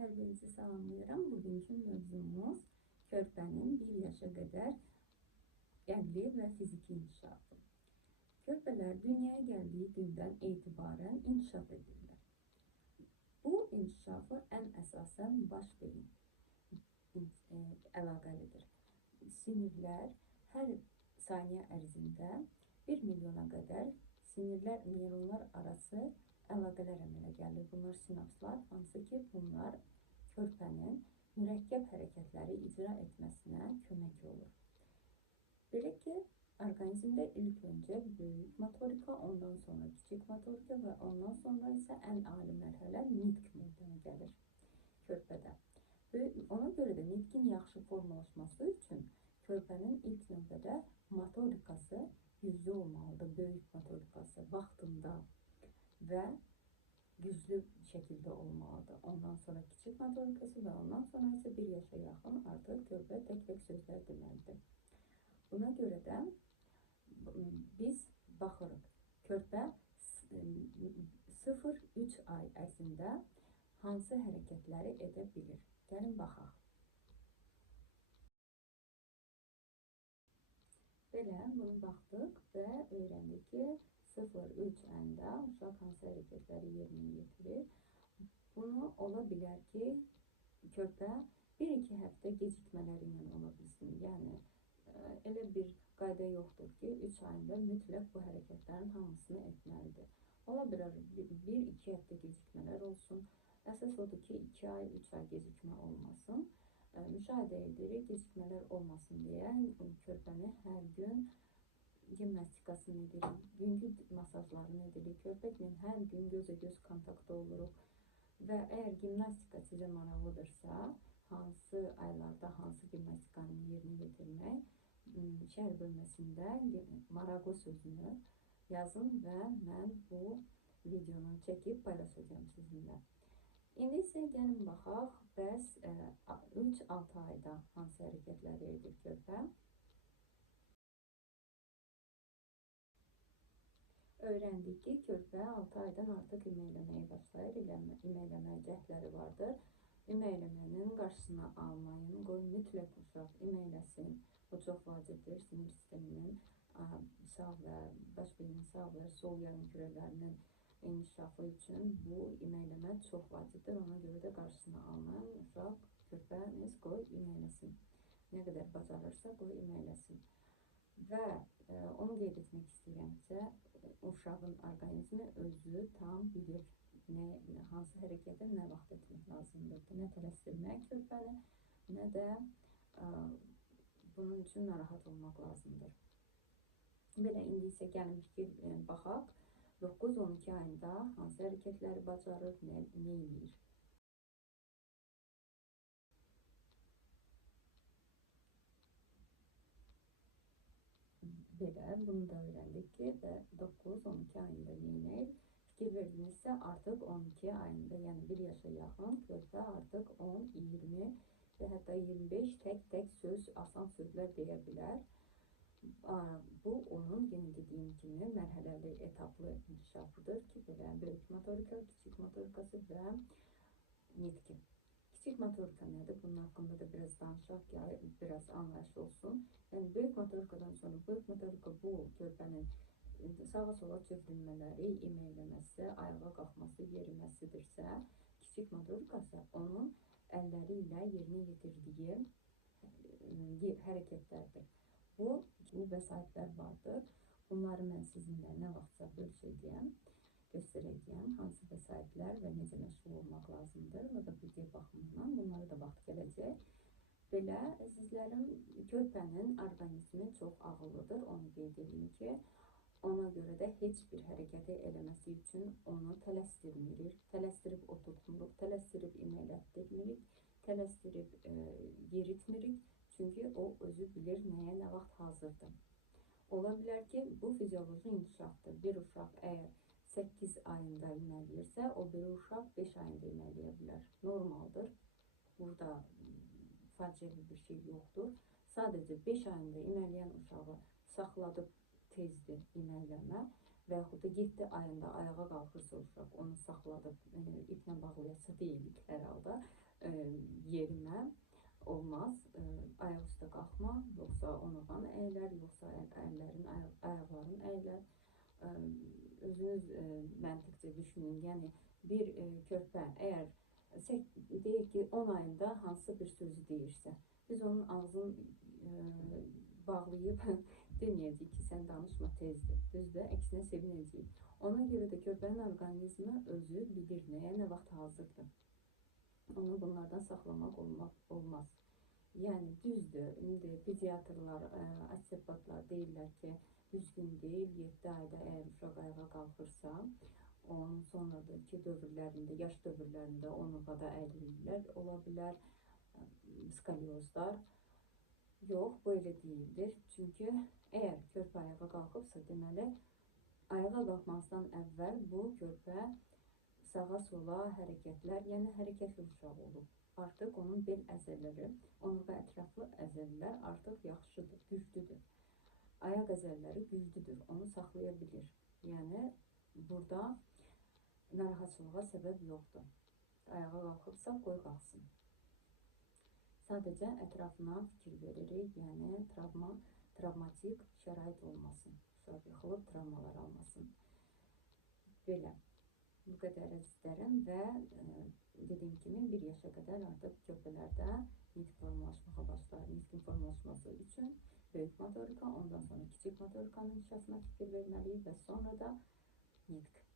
Hər birinizi salamlayıram. Bugünkü mövzumuz körpənin 1 yaşa qədər əqli və fiziki inkişafı. Körpələr dünyaya gəldiyi gündən etibarən inkişaf edirlər. Bu inkişafı ən əsasən baş beyin əlaqəlidir. Sinirlər hər saniyə ərzində 1 milyona qədər sinirlər, neyronlar arası əlaqələr əmələ gəlir. Bunlar sinapslar, hansı ki, bunlar körpənin mürəkkəb hərəkətləri icra etməsinə kömək olur. Belə ki, orqanizmdə ilk öncə böyük motorika, ondan sonra kiçik motorika və ondan sonra isə ən ali mərhələ nitq meydana gəlir körpədə. Ona görə də nitqin yaxşı formalaşması üçün körpənin ilk növbədə motorikası güclü olmalıdır, böyük motorikası vaxtında və güclü şəkildə olmalıdır. Ondan sonra kiçik motorikası və ondan sonra isə 1 yaşa yaxın artıq körpə tək-tək sözlər deməlidir. Buna görə də biz baxırıq, körpə 0-3 ay ərzində hansı hərəkətləri edə bilir? Gəlin baxaq. Belə bunu baxdıq və öyrəndik ki, 0-3 ayında uşaq hansı hərəkətləri yerinə yetirir. Bunu ola bilər ki, körpə 1-2 həftə gecikmələri ilə ola bilsin. Yəni, elə bir qayda yoxdur ki, 3 ayında mütləq bu hərəkətlərin hamısını etməlidir. Ola bilər 1-2 həftə gecikmələr olsun. Əsas odur ki, 2 ay, 3 ay gecikmə olmasın. Müşahidə edirik, gecikmələr olmasın deyə körpəni hər gün gimnastikasını edirik, yüngül masajlarını edirik, körpəklə hər gün göz-göz kontaktda oluruq və əgər gimnastika sizə maraqlıdırsa, hansı aylarda hansı gimnastikanı yerinə yetirmək, şərh bölməsində maraqlı sözünü yazın və mən bu videonu çəkib paylaşacağım sizinlə. İndi isə gəlin baxaq, bəs 3-6 ayda hansı hərəkətləri edir körpə? Öyrəndik ki, körpə 6 aydan artıq iməkləməyə başlayır, iməkləmə cəhdləri vardır. İməkləmənin qarşısına almayın, qoy mütləq uşaq iməkləsin. Bu çox vacibdir, sinir sisteminin sağ və baş beynin sağ və sol yarım kürələrinin inkişafı üçün bu iməkləmə çox vacibdir. Ona görə də qarşısına almayın, uşaq, körpəniz qoy iməkləsin. Nə qədər bacarırsa qoy iməkləsin. Və onu qeyd etmək istəyirəmsə, uşağın orqanizmi özü tam bilir, hansı hərəkəti nə vaxt etmək lazımdır. Nə tələsdirmək körpəni, nə də bunun üçün narahat olmaq lazımdır. Belə, indi isə gəlin baxaq. 9-12 ayında hansı hərəkətləri bacarır, nə edir? Belə, bunu da öyrəndik ki, 9-12 ayında nə edir? Fikir verdinizsə, artıq 12 ayında, yəni 1 yaşa yaxın körpə artıq 10, 20 və hətta 25 tək-tək söz, asan sözlər deyə bilər. Bu, onun yenə dediyim kimi mərhələli, etaplı inkişafıdır ki, belə böyük motorika, kiçik motorikası və nitqi. Kiçik motorika nədir? Bunun haqqında da biraz danışaq ki, biraz anlayış olsun. Yəni, böyük motorikadan sonra, böyük motorika bu, körpənin sağa sola çevrilmələri, iməkləməsi, ayağa qalxması, yeriməsidirsə, kiçik motorikası onun əlləri ilə yerinə yetirdiyi hərəkətlərdir. Bu vəsaitlər vardır. Bunları mən sizinlə nə vaxtsa bölüşəcəyəm, göstərəcəyəm, hansı vəsaitlər və necə məşğul olmaq lazımdır. Və da video baxımından bunları da vaxt gələcək. Belə, əzizlərim, körpənin orqanizmi çox ağıllıdır, onu qeyd edeyim ki, ona görə də heç bir hərəkəti eləməsi üçün onu tələsdirmirik, tələsdirib oturtmuruq, tələsdirib iməkətdirmirik, tələsdirib yeritmirik. Çünki o özü bilir nəyə nə vaxt hazırdır. Ola bilər ki, bu fizioloji inkişafdır. Bir uşaq əgər 8 ayında imələyirsə, o bir uşaq 5 ayında imələyə bilər. Normaldır. Burada faciəli bir şey yoxdur. Sadəcə 5 ayında imələyən uşağı saxladıb tezdir iməkləmə və yaxud da 7 ayında ayağa qalxırsa uşaq, onu saxladıb iplə bağlayası deyilik hər halda yerinə olmaz. Ayaq üstə qalxma, yoxsa onurğanı əyilər, yoxsa ayaqların əyilər. Özünüz məntiqcə düşünün. Yəni bir körpə əgər deyək ki 10 ayında hansısa bir sözü deyirsə, biz onun ağzını bağlayıb deməyəcəyik ki, sən danışma tezdir. Düzdür, əksinə sevinəcəyik. Ona görə də körpənin orqanizmi özü bilir nəyə, nə vaxt hazırdır. Onu bunlardan saxlamaq olmaz. Yəni düzdür, indi pediatrlar, osteopatlar deyirlər ki, düzgün deyil, 7 ayda əgər uşaq ayağa qalxırsa, onun sonradakı dövrlərində, yaş dövrlərində onurğada əyrilər ola bilər, skalyozlar. Yox, bu elə deyildir. Çünki əgər körpə ayağa qalxıbsa, deməli, ayağa qalxmazdan əvvəl bu körpə sağa-sola hərəkətlər, yəni hərəkətli uşaq olub. Artıq onun bel əzələləri, onurğa ətraflı əzələlər artıq yaxşıdır, güclüdür. Ayaq əzələləri güclüdür, onu saxlaya bilir. Yəni, burada narahatçılığa səbəb yoxdur. Ayağa qalxıbsa, qoy qalxsın. Sadəcə ətrafına fikir veririk, yəni travmatik şərait olmasın. Uşaq yıxılıb, travmalar almasın. Belə. Bu qədər əzizlərim və dediyim kimi 1 yaşa qədər artıq körpələrdə nitq formalaşmağa başlar. Nitqin formalaşması üçün böyük motorika, ondan sonra kiçik motorikanın inkişafına fikir verməliyik və sonra da nitq.